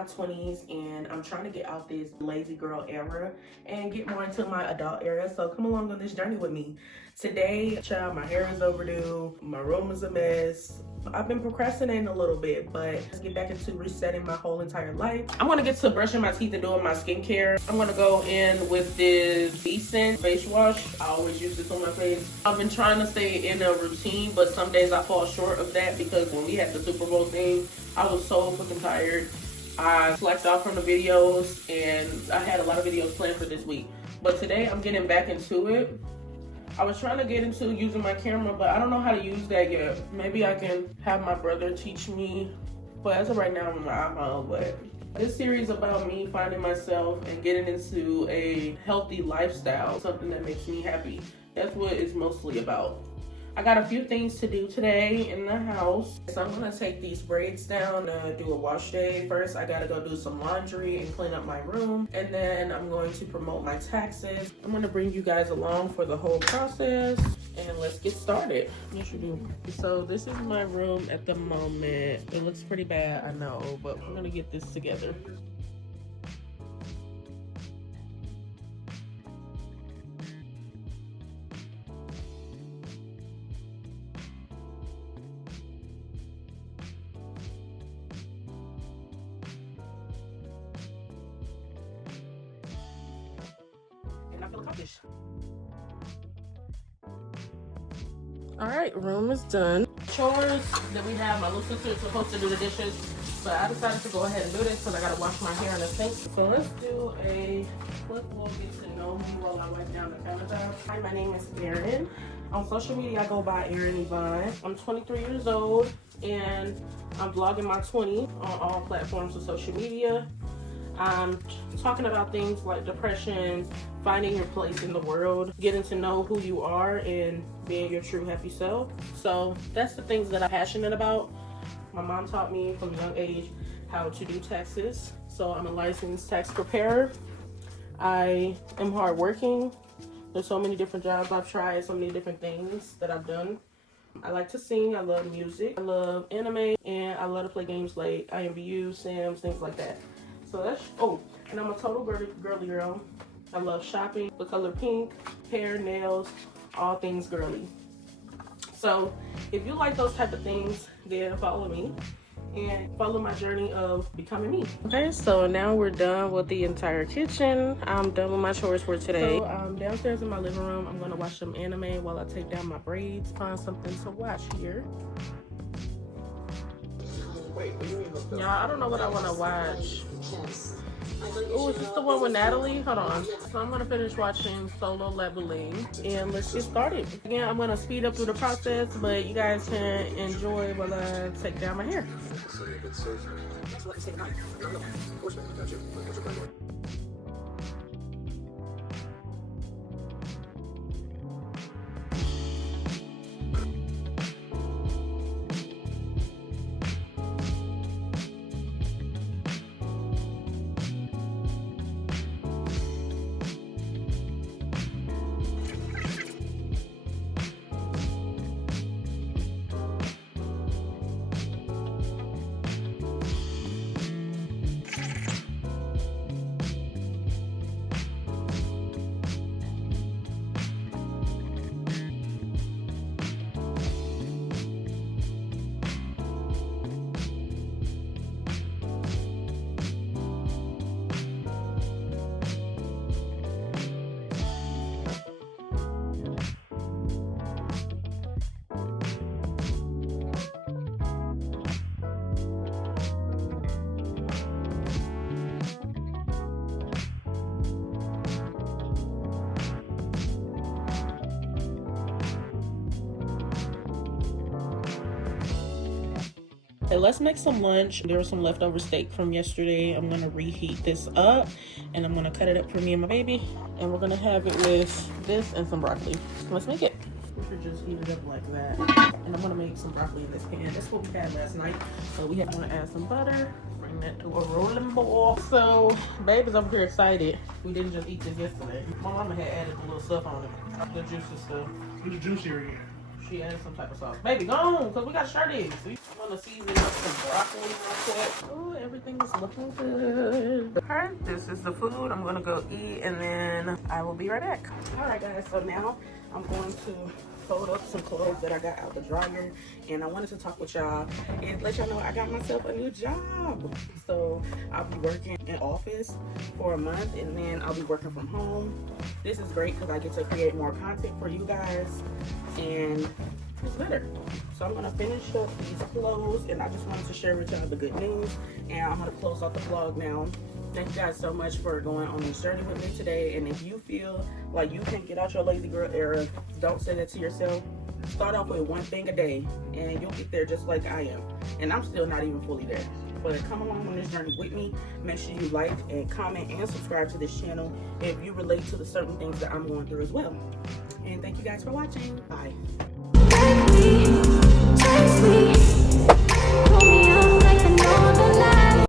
my 20s and I'm trying to get out this lazy girl era and get more into my adult era. So come along on this journey with me. Today, child, my hair is overdue, my room is a mess. I've been procrastinating a little bit, but let's get back into resetting my whole entire life. I'm gonna get to brushing my teeth and doing my skincare. I'm gonna go in with this decent face wash. I always use this on my face. I've been trying to stay in a routine, but some days I fall short of that because when we had the Super Bowl thing, I was so fucking tired. I slacked off from the videos and I had a lot of videos planned for this week. But today I'm getting back into it. I was trying to get into using my camera, but I don't know how to use that yet. Maybe I can have my brother teach me. But as of right now, I'm on my iPhone. But this series is about me finding myself and getting into a healthy lifestyle, something that makes me happy. That's what it's mostly about. I got a few things to do today in the house. So I'm gonna take these braids down to do a wash day. First, I gotta go do some laundry and clean up my room. And then I'm going to promote my taxes. I'm gonna bring you guys along for the whole process. And let's get started. Yes, you do. So this is my room at the moment. It looks pretty bad, I know, but we're gonna get this together. I feel accomplished. All right, room is done. Chores that we have, my little sister is supposed to do the dishes, but I decided to go ahead and do this because I gotta wash my hair in the sink. So let's do a quick little get to know me while I wipe down the countertop. Hi, my name is Erin. On social media, I go by Erin Yvonne. I'm 23 years old and I'm vlogging my 20 on all platforms of social media. I'm talking about things like depression, finding your place in the world, getting to know who you are, and being your true happy self. So that's the things that I'm passionate about. My mom taught me from a young age how to do taxes. So I'm a licensed tax preparer. I am hardworking. There's so many different jobs I've tried, so many different things that I've done. I like to sing, I love music, I love anime, and I love to play games like IMVU, Sims, things like that. So that's, oh, and I'm a total girly girl. I love shopping, the color pink, hair, nails, all things girly. So if you like those type of things, then follow me and follow my journey of becoming me. Okay, so now we're done with the entire kitchen. I'm done with my chores for today. So downstairs in my living room, I'm gonna watch some anime while I take down my braids, find something to watch here. Yeah, I don't know what I want to watch. Oh, is this the one with Natalie? Hold on. So I'm going to finish watching Solo Leveling and let's get started. Again, I'm going to speed up through the process, but you guys can enjoy while I take down my hair. Okay, let's make some lunch. There was some leftover steak from yesterday. I'm gonna reheat this up and I'm gonna cut it up for me and my baby. And we're gonna have it with this and some broccoli. Let's make it. We should just heat it up like that. And I'm gonna make some broccoli in this pan. That's what we had last night. So we have to add some butter, bring that to a rolling ball. So babe is over here excited. We didn't just eat this yesterday. My mama had added a little stuff on it. The juicy stuff. It's juicier again. She added some type of sauce. Baby, go on, because we got shirties. I'm going to season up some broccoli real quick. Oh, everything is looking good. All right, this is the food. I'm going to go eat, and then I will be right back. All right, guys, so now I'm going to fold up some clothes that I got out the dryer, and I wanted to talk with y'all and let y'all know I got myself a new job. So I'll be working in office for a month, and then I'll be working from home. This is great because I get to create more content for you guys, and it's better. So I'm gonna finish up these clothes, and I just wanted to share with y'all the good news, and I'm gonna close out the vlog now. Thank you guys so much for going on this journey with me today. And if you feel like you can't get out your lazy girl era, don't say that to yourself. Start off with one thing a day, and you'll get there just like I am. And I'm still not even fully there. But come along on this journey with me. Make sure you like and comment and subscribe to this channel if you relate to the certain things that I'm going through as well. And thank you guys for watching. Bye.